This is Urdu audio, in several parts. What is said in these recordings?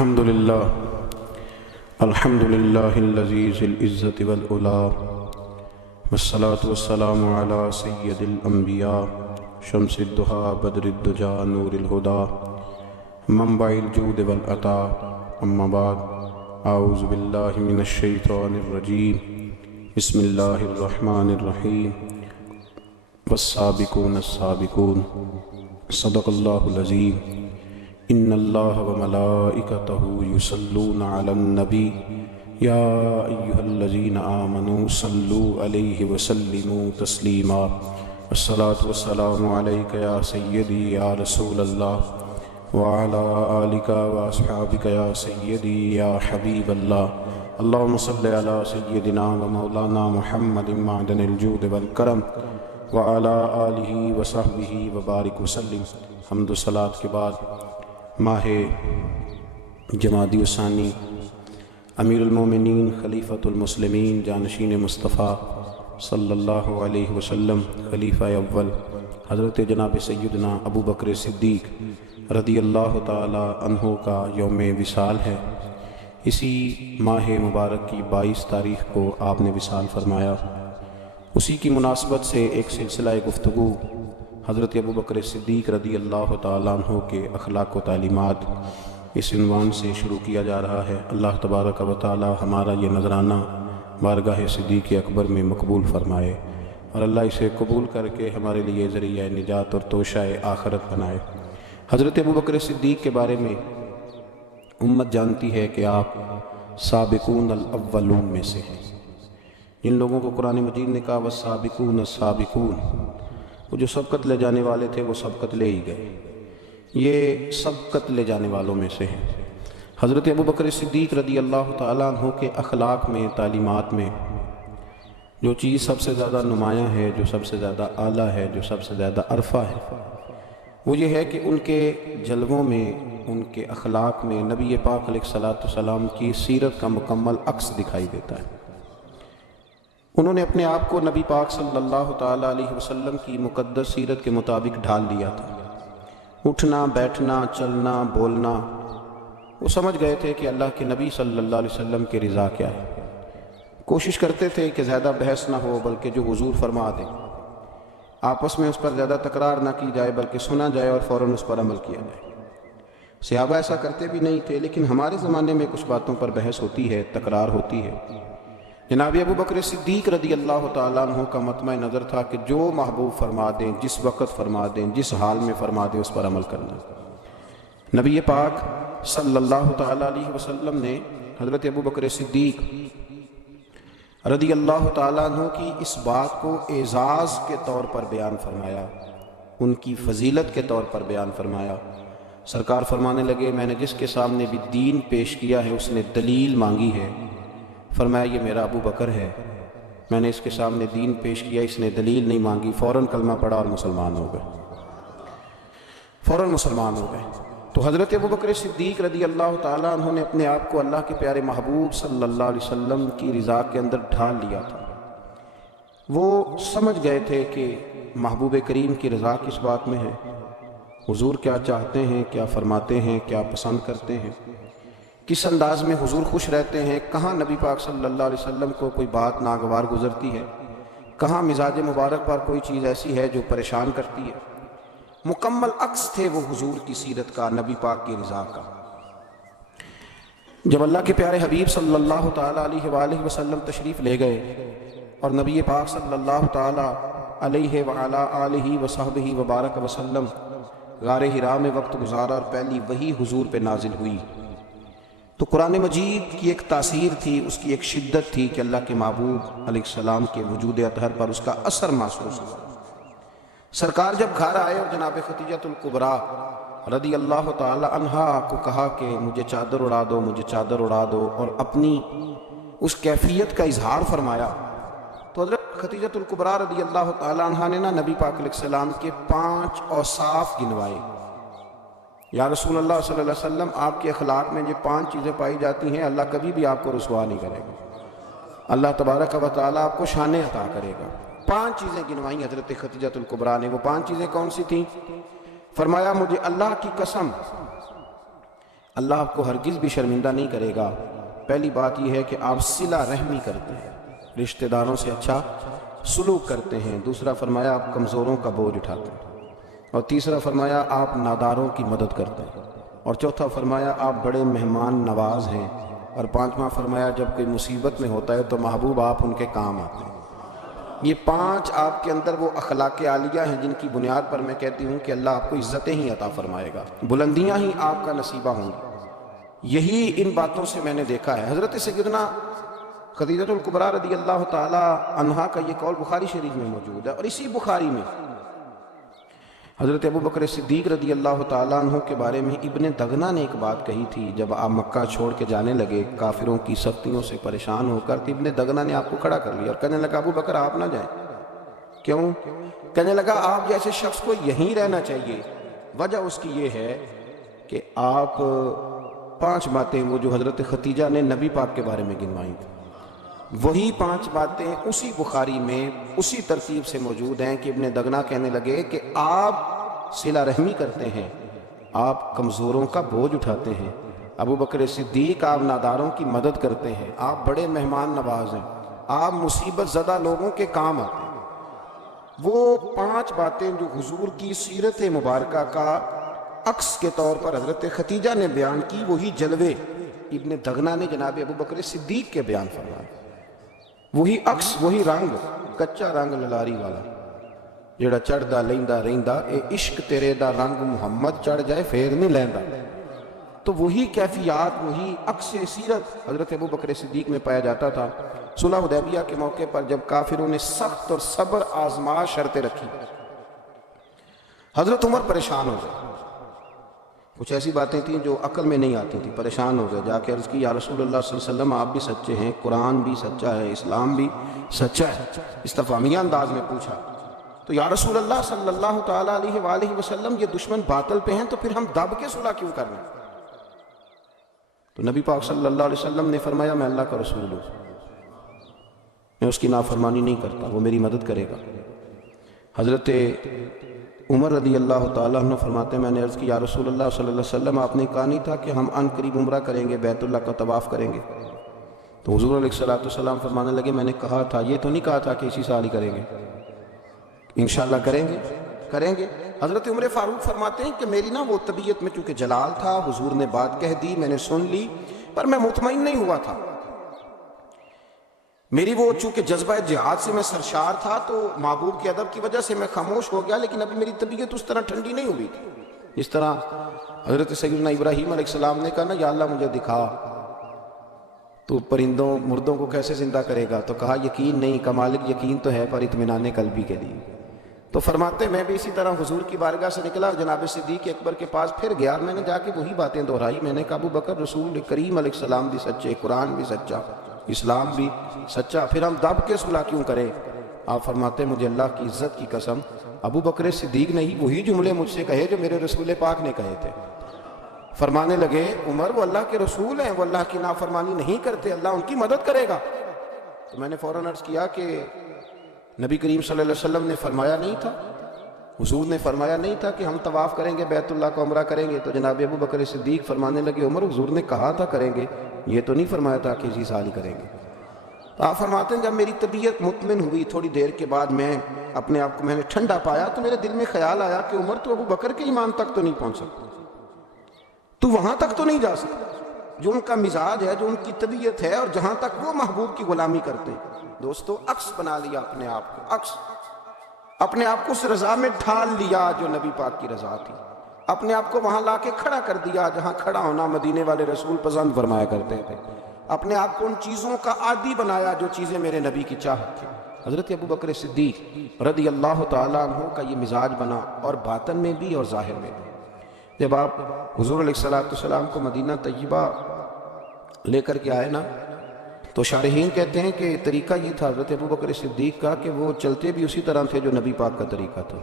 الحمد لله الذي ذي العزة والعلا والصلاة والسلام على سيد الأنبياء شمس الضحى بدر الدجى نور الهدى منبع الجود والعطاء. أما بعد، أعوذ بالله من الشيطان الرجيم. بسم الله الرحمن الرحيم. والسابقون السابقون. صدق الله العظيم. ان اللہ وملائکتہ یصلون علی النبی یا ایہا الذین آمنوا صلوا علیہ وسلموا تسلیما. الصلاة والسلام علیک یا سیدی یا رسول اللہ وعلی آلک واصحابک یا سیدی یا حبیب اللہ. اللہم صلی علی سیدنا ومولانا محمد معدن الجود والکرم وعلی آلہ وصحبہ وبارک وسلم. حمد و صلاۃ کے بعد ماہ جمادی الثانی، امیر المومنین خلیفۃ المسلمین جانشین مصطفیٰ صلی اللہ علیہ وسلم خلیفہ اول حضرت جناب سیدنا ابو بکر صدیق رضی اللہ تعالی عنہ کا یوم وصال ہے. اسی ماہ مبارک کی 22 تاریخ کو آپ نے وصال فرمایا. اسی کی مناسبت سے ایک سلسلہ گفتگو حضرت ابو بکر صدیق رضی اللہ تعالیٰ عنہ کے اخلاق و تعلیمات اس عنوان سے شروع کیا جا رہا ہے. اللہ تبارک و تعالیٰ ہمارا یہ نذرانہ بارگاہ صدیق اکبر میں مقبول فرمائے اور اللہ اسے قبول کر کے ہمارے لیے ذریعہ نجات اور توشہ آخرت بنائے. حضرت ابو بکر صدیق کے بارے میں امت جانتی ہے کہ آپ سابقون الاولون میں سے ہیں. جن لوگوں کو قرآن مجید نے کہا والسابقون السابقون، وہ جو سبقت لے جانے والے تھے وہ سبقت لے ہی گئے. یہ سبقت لے جانے والوں میں سے ہیں. حضرت ابو بکر صدیق رضی اللہ تعالیٰ عنہ کے اخلاق میں، تعلیمات میں جو چیز سب سے زیادہ نمایاں ہے، جو سب سے زیادہ اعلیٰ ہے، جو سب سے زیادہ عرفہ ہے، وہ یہ ہے کہ ان کے جلووں میں، ان کے اخلاق میں نبی پاک علیہ الصلوۃ والسلام کی سیرت کا مکمل عکس دکھائی دیتا ہے. انہوں نے اپنے آپ کو نبی پاک صلی اللہ تعالیٰ علیہ وسلم کی مقدس سیرت کے مطابق ڈھال لیا تھا. اٹھنا، بیٹھنا، چلنا، بولنا، وہ سمجھ گئے تھے کہ اللہ کے نبی صلی اللہ علیہ وسلم کی رضا کیا ہے. کوشش کرتے تھے کہ زیادہ بحث نہ ہو بلکہ جو حضور فرما دیں، آپس میں اس پر زیادہ تکرار نہ کی جائے بلکہ سنا جائے اور فوراً اس پر عمل کیا جائے. صحابہ ایسا کرتے بھی نہیں تھے، لیکن ہمارے زمانے میں کچھ باتوں پر بحث ہوتی ہے، تکرار ہوتی ہے. جناب ابو بکر صدیق رضی اللہ تعالیٰ عنہ کا مطمع نظر تھا کہ جو محبوب فرما دیں، جس وقت فرما دیں، جس حال میں فرما دیں، اس پر عمل کرنا. نبی پاک صلی اللہ تعالیٰ علیہ وسلم نے حضرت ابو بکر صدیق رضی اللہ تعالیٰ عنہ کی اس بات کو اعزاز کے طور پر بیان فرمایا، ان کی فضیلت کے طور پر بیان فرمایا. سرکار فرمانے لگے، میں نے جس کے سامنے بھی دین پیش کیا ہے اس نے دلیل مانگی ہے. فرمایا یہ میرا ابو بکر ہے. میں نے اس کے سامنے دین پیش کیا، اس نے دلیل نہیں مانگی، فوراً کلمہ پڑھا اور مسلمان ہو گئے، فوراً مسلمان ہو گئے. تو حضرت ابو بکر صدیق رضی اللہ تعالیٰ عنہ نے اپنے آپ کو اللہ کے پیارے محبوب صلی اللہ علیہ وسلم کی رضا کے اندر ڈھال لیا تھا. وہ سمجھ گئے تھے کہ محبوب کریم کی رضا کس بات میں ہے، حضور کیا چاہتے ہیں، کیا فرماتے ہیں، کیا پسند کرتے ہیں، کس انداز میں حضور خوش رہتے ہیں، کہاں نبی پاک صلی اللہ علیہ وسلم کو کوئی بات ناگوار گزرتی ہے، کہاں مزاج مبارک پر کوئی چیز ایسی ہے جو پریشان کرتی ہے. مکمل عکس تھے وہ حضور کی سیرت کا، نبی پاک کی رضا کا. جب اللہ کے پیارے حبیب صلی اللہ تعالیٰ علیہ وآلہ وسلم تشریف لے گئے اور نبی پاک صلی اللہ تعالیٰ علیہ وعلی آلہ وصحبہ وبارک وسلم غار حرا میں وقت گزارا اور پہلی وحی حضور پہ نازل ہوئی، تو قرآن مجید کی ایک تاثیر تھی، اس کی ایک شدت تھی کہ اللہ کے محبوب علیہ السلام کے وجود اطہر پر اس کا اثر محسوس ہوا. سرکار جب گھر آئے اور جناب خدیجہ الکبریٰ رضی اللہ تعالی عنہا کو کہا کہ مجھے چادر اڑا دو، مجھے چادر اڑا دو، اور اپنی اس کیفیت کا اظہار فرمایا، تو حضرت خدیجہ الکبریٰ رضی اللہ تعالی عنہا نے نبی پاک علیہ السلام کے 5 اوصاف گنوائے. یا رسول اللہ صلی اللہ علیہ وسلم، آپ کے اخلاق میں یہ 5 چیزیں پائی جاتی ہیں، اللہ کبھی بھی آپ کو رسوا نہیں کرے گا، اللہ تبارک و تعالیٰ آپ کو شانیں عطا کرے گا. 5 چیزیں گنوائیں حضرت خدیجہ الکبریٰ نے. وہ 5 چیزیں کون سی تھیں؟ فرمایا مجھے اللہ کی قسم، اللہ آپ کو ہرگز بھی شرمندہ نہیں کرے گا۔ پہلی بات یہ ہے کہ آپ صلہ رحمی کرتے ہیں، رشتہ داروں سے اچھا سلوک کرتے ہیں۔ دوسرا فرمایا آپ کمزوروں کا بوجھ اٹھاتے ہیں، اور تیسرا فرمایا آپ ناداروں کی مدد کرتے ہیں، اور چوتھا فرمایا آپ بڑے مہمان نواز ہیں، اور پانچواں فرمایا جب کوئی مصیبت میں ہوتا ہے تو محبوب آپ ان کے کام آتے ہیں۔ یہ 5 آپ کے اندر وہ اخلاق عالیہ ہیں جن کی بنیاد پر میں کہتی ہوں کہ اللہ آپ کو عزتیں ہی عطا فرمائے گا، بلندیاں ہی آپ کا نصیبہ ہوں گی۔ یہی ان باتوں سے میں نے دیکھا ہے۔ حضرت سیدنا خدیجہ الکبریٰ رضی اللہ تعالی عنہا کا یہ قول بخاری شریف میں موجود ہے، اور اسی بخاری میں حضرت ابو بکر صدیق رضی اللہ تعالیٰ عنہ کے بارے میں ابن دغنہ نے ایک بات کہی تھی۔ جب آپ مکہ چھوڑ کے جانے لگے کافروں کی سختیوں سے پریشان ہو کر، تو ابن دغنہ نے آپ کو کھڑا کر لیا اور کہنے لگا ابو بکر آپ نہ جائیں۔ کیوں؟ کہنے لگا آپ جیسے شخص کو یہیں رہنا چاہیے۔ وجہ اس کی یہ ہے کہ آپ 5 باتیں وہ جو حضرت خدیجہ نے نبی پاک کے بارے میں گنوائی تھیں، وہی 5 باتیں اسی بخاری میں اسی ترتیب سے موجود ہیں کہ ابن دغنہ کہنے لگے کہ آپ صلہ رحمی کرتے ہیں، آپ کمزوروں کا بوجھ اٹھاتے ہیں، ابو بکر صدیق آپ ناداروں کی مدد کرتے ہیں، آپ بڑے مہمان نواز ہیں، آپ مصیبت زدہ لوگوں کے کام آتے ہیں۔ وہ 5 باتیں جو حضور کی سیرت مبارکہ کا عکس کے طور پر حضرت خدیجہ نے بیان کی، وہی جلوے ابن دغنہ نے جناب ابو بکر صدیق کے بیان فرمائے۔ وہی عکس، وہی رنگ، کچا رنگ للاری والا جڑا چڑھدا لیندا رہندا، اے عشق تیرے دا رنگ محمد چڑھ جائے پھر نہیں لیندا۔ تو وہی کیفیات، وہی عکس سیرت حضرت ابو بکر صدیق میں پایا جاتا تھا۔ صلح حدیبیہ کے موقع پر جب کافروں نے سخت اور صبر آزمائش شرطیں رکھی، حضرت عمر پریشان ہو گئے۔ کچھ ایسی باتیں تھیں جو عقل میں نہیں آتی تھی، پریشان ہو گئے۔ جا کے عرض کی یا رسول اللہ صلی اللہ علیہ وسلم آپ بھی سچے ہیں، قرآن بھی سچا ہے، اسلام بھی سچا ہے۔ استفہامیہ انداز میں پوچھا تو یا رسول اللہ صلی اللہ تعالیٰ علیہ وآلہ وسلم یہ دشمن باطل پہ ہیں تو پھر ہم دب کے صلح کیوں کرنا؟ تو نبی پاک صلی اللہ علیہ وسلم نے فرمایا میں اللہ کا رسول ہوں، میں اس کی نافرمانی نہیں کرتا، وہ میری مدد کرے گا۔ حضرت عمر رضی اللہ تعالیٰ عنہ فرماتے ہیں میں نے عرض کی یا رسول اللہ صلی اللہ علیہ وسلم آپ نے کہا نہیں تھا کہ ہم ان قریب عمرہ کریں گے، بیت اللہ کا طواف کریں گے؟ تو حضور علیہ السلام فرمانے لگے میں نے کہا تھا، یہ تو نہیں کہا تھا کہ اسی سال ہی کریں گے، انشاءاللہ کریں گے۔ حضرت عمر فاروق فرماتے ہیں کہ میری نا وہ طبیعت میں چونکہ جلال تھا، حضور نے بات کہہ دی، میں نے سن لی، پر میں مطمئن نہیں ہوا تھا۔ میری وہ چونکہ جذبہ جہاد سے میں سرشار تھا تو محبوب کے ادب کی وجہ سے میں خاموش ہو گیا، لیکن ابھی میری طبیعت اس طرح ٹھنڈی نہیں ہوئی تھی۔ اس طرح حضرت سیدنا ابراہیم علیہ السلام نے کہا نا یا اللہ مجھے دکھا تو پرندوں مردوں کو کیسے زندہ کرے گا، تو کہا یقین نہیں، کمالک یقین تو ہے پر اطمینان قلبی کے لیے۔ تو فرماتے میں بھی اسی طرح حضور کی بارگاہ سے نکلا، جناب صدیق اکبر کے پاس پھر گیا، میں نے جا کے وہی باتیں دہرائی۔ میں نے کہا ابو بکر رسول کریم علیہ السلام بھی سچے، قرآن بھی سچا، اسلام بھی سچا، پھر ہم دب کے صلح کیوں کریں؟ آپ فرماتے مجھے اللہ کی عزت کی قسم ابو بکر صدیق نے ہی وہی جملے مجھ سے کہے جو میرے رسول پاک نے کہے تھے۔ فرمانے لگے عمر وہ اللہ کے رسول ہیں، وہ اللہ کی نافرمانی نہیں کرتے، اللہ ان کی مدد کرے گا۔ تو میں نے فوراً عرض کیا کہ نبی کریم صلی اللہ علیہ وسلم نے فرمایا نہیں تھا، حضور نے فرمایا نہیں تھا کہ ہم طواف کریں گے، بیت اللہ کا عمرہ کریں گے؟ تو جناب ابو بکر صدیق فرمانے لگے عمر حضور نے کہا تھا کریں گے، یہ تو نہیں فرمایا تھا کہ اسی سال ہی کریں گے۔ تو آپ فرماتے ہیں جب میری طبیعت مطمئن ہوئی، تھوڑی دیر کے بعد میں اپنے آپ کو میں نے ٹھنڈا پایا، تو میرے دل میں خیال آیا کہ عمر تو ابو بکر کے ایمان تک تو نہیں پہنچ سکتا، تو وہاں تک تو نہیں جا سکتا جو ان کا مزاج ہے، جو ان کی طبیعت ہے، اور جہاں تک وہ محبوب کی غلامی کرتے ہیں۔ دوستو عکس بنا لیا اپنے آپ کو، عکس اپنے آپ کو اس رضا میں ڈھال لیا جو نبی پاک کی رضا تھی، اپنے آپ کو وہاں لا کے کھڑا کر دیا جہاں کھڑا ہونا مدینے والے رسول پسند فرمایا کرتے تھے، اپنے آپ کو ان چیزوں کا عادی بنایا جو چیزیں میرے نبی کی چاہت تھی۔ حضرت ابو بکر صدیق رضی اللہ تعالیٰ عنہ کا یہ مزاج بنا، اور باطن میں بھی اور ظاہر میں بھی۔ جب آپ حضور علیہ السلام کو مدینہ طیبہ لے کر کے آئے نا، تو شارحین کہتے ہیں کہ طریقہ یہ تھا حضرت ابو بکر صدیق کا کہ وہ چلتے بھی اسی طرح تھے جو نبی پاک کا طریقہ تھا،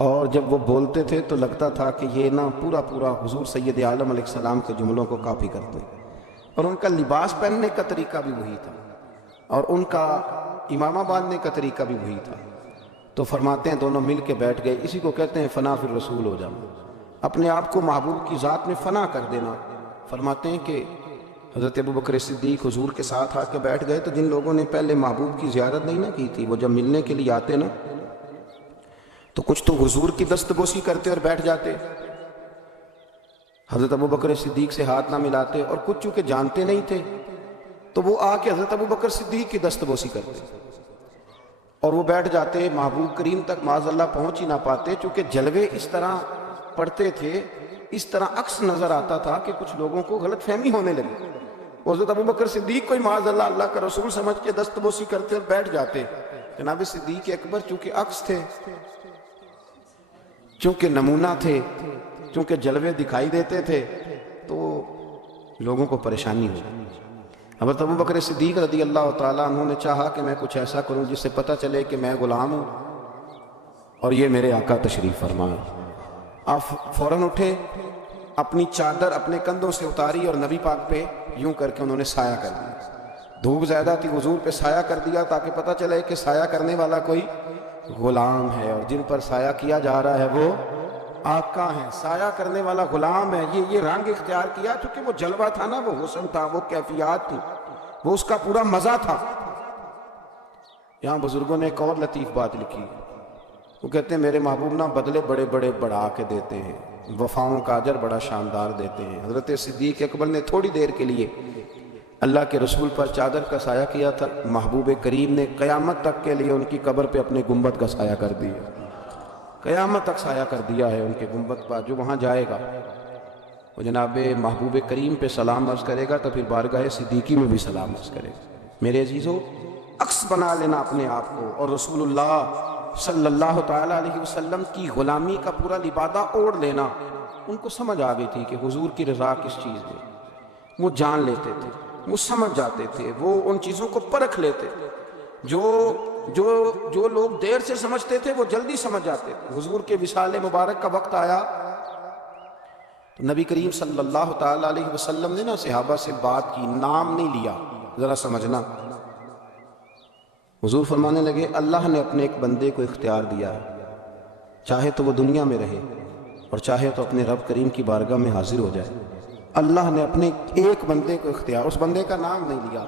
اور جب وہ بولتے تھے تو لگتا تھا کہ یہ نا پورا حضور سید عالم علیہ السلام کے جملوں کو کاپی کرتے ہیں، اور ان کا لباس پہننے کا طریقہ بھی وہی تھا، اور ان کا امامہ باندھنے کا طریقہ بھی وہی تھا۔ تو فرماتے ہیں دونوں مل کے بیٹھ گئے، اسی کو کہتے ہیں فنا فی الرسول ہو جانا۔ اپنے آپ کو محبوب کی ذات میں فنا کر دینا۔ فرماتے ہیں کہ حضرت ابوبکر صدیق حضور کے ساتھ آ کے بیٹھ گئے تو جن لوگوں نے پہلے محبوب کی زیارت نہیں نہ کی تھی، وہ جب ملنے کے لیے آتے نا تو کچھ تو حضور کی دستبوسی کرتے اور بیٹھ جاتے، حضرت ابوبکر صدیق سے ہاتھ نہ ملاتے، اور کچھ چونکہ جانتے نہیں تھے تو وہ آ کے حضرت ابوبکر صدیق کی دستبوسی کرتے اور وہ بیٹھ جاتے، محبوب کریم تک معاذ اللہ پہنچ ہی نہ پاتے، چونکہ جلوے اس طرح پڑتے تھے، اس طرح عکس نظر آتا تھا کہ کچھ لوگوں کو غلط فہمی ہونے لگی۔ حضرت ابوبکر صدیق کوئی معاذ اللہ اللہ کا رسول سمجھ کے دستبوسی کرتے اور بیٹھ جاتے۔ جناب صدیق اکبر چونکہ عکس تھے، چونکہ نمونہ تھے، چونکہ جلوے دکھائی دیتے تھے، تو لوگوں کو پریشانی ہوئی۔ حضرت ابوبکر صدیق رضی اللہ تعالیٰ عنہ نے چاہا کہ میں کچھ ایسا کروں جس سے پتہ چلے کہ میں غلام ہوں اور یہ میرے آقا تشریف فرما۔ آپ فوراً اٹھے، اپنی چادر اپنے کندھوں سے اتاری اور نبی پاک پہ یوں کر کے انہوں نے سایہ کر دیا۔ دھوپ زیادہ تھی، حضور پہ سایہ کر دیا تاکہ پتہ چلے کہ سایہ کرنے والا کوئی غلام ہے، اور جن پر سایہ کیا جا رہا ہے وہ آقا ہے، سایہ کرنے والا غلام ہے۔ یہ رنگ اختیار کیا چونکہ وہ جلوہ تھا نا، وہ حسن تھا، وہ کیفیات تھی، وہ اس کا پورا مزہ تھا۔ یہاں بزرگوں نے ایک اور لطیف بات لکھی، وہ کہتے ہیں میرے محبوب نا بدلے بڑے بڑے بڑھا کے دیتے ہیں، وفاؤں کا اجر بڑا شاندار دیتے ہیں۔ حضرت صدیق اکبر نے تھوڑی دیر کے لیے اللہ کے رسول پر چادر کا سایہ کیا تھا، محبوب کریم نے قیامت تک کے لیے ان کی قبر پہ اپنے گنبد کا سایہ کر دیا، قیامت تک سایہ کر دیا ہے ان کے گنبد پر۔ جو وہاں جائے گا وہ جناب محبوب کریم پہ سلام عرض کرے گا تو پھر بارگاہ صدیقی میں بھی سلام عرض کرے گا۔ میرے عزیزو، عکس بنا لینا اپنے آپ کو، اور رسول اللہ صلی اللہ تعالیٰ علیہ وسلم کی غلامی کا پورا لبادہ اوڑھ لینا۔ ان کو سمجھ آ گئی تھی کہ حضور کی رضا کس چیز میں، وہ جان لیتے تھے، وہ سمجھ جاتے تھے، وہ ان چیزوں کو پرکھ لیتے تھے۔ جو لوگ دیر سے سمجھتے تھے وہ جلدی سمجھ جاتے تھے۔ حضور کے وصال مبارک کا وقت آیا تو نبی کریم صلی اللہ تعالیٰ علیہ وسلم نے نا صحابہ سے بات کی، نام نہیں لیا، ذرا سمجھنا۔ حضور فرمانے لگے اللہ نے اپنے ایک بندے کو اختیار دیا ہے، چاہے تو وہ دنیا میں رہے اور چاہے تو اپنے رب کریم کی بارگاہ میں حاضر ہو جائے۔ اللہ نے اپنے ایک بندے کو اختیار، اس بندے کا نام نہیں لیا،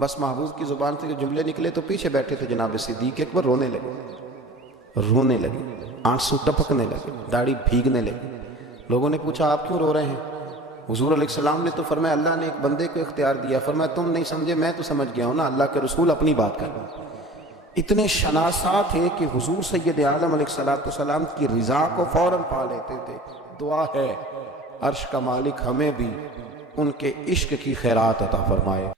بس محبوب کی زبان سے جو جملے نکلے تو پیچھے بیٹھے تھے جناب صدیق اکبر رونے لگے، آنسو ٹپکنے لگے، داڑھی بھیگنے لگی۔ لوگوں نے پوچھا آپ کیوں رو رہے ہیں؟ حضور علیہ السلام نے تو فرمایا اللہ نے ایک بندے کو اختیار دیا۔ فرمایا تم نہیں سمجھے، میں تو سمجھ گیا ہوں نا، اللہ کے رسول اپنی بات کر رہے ہیں۔ اتنے شناسا تھے کہ حضور سید عالم علیہ السلام کی رضا کو فوراً پا لیتے تھے۔ دعا ہے عرش کا مالک ہمیں بھی ان کے عشق کی خیرات عطا فرمائے۔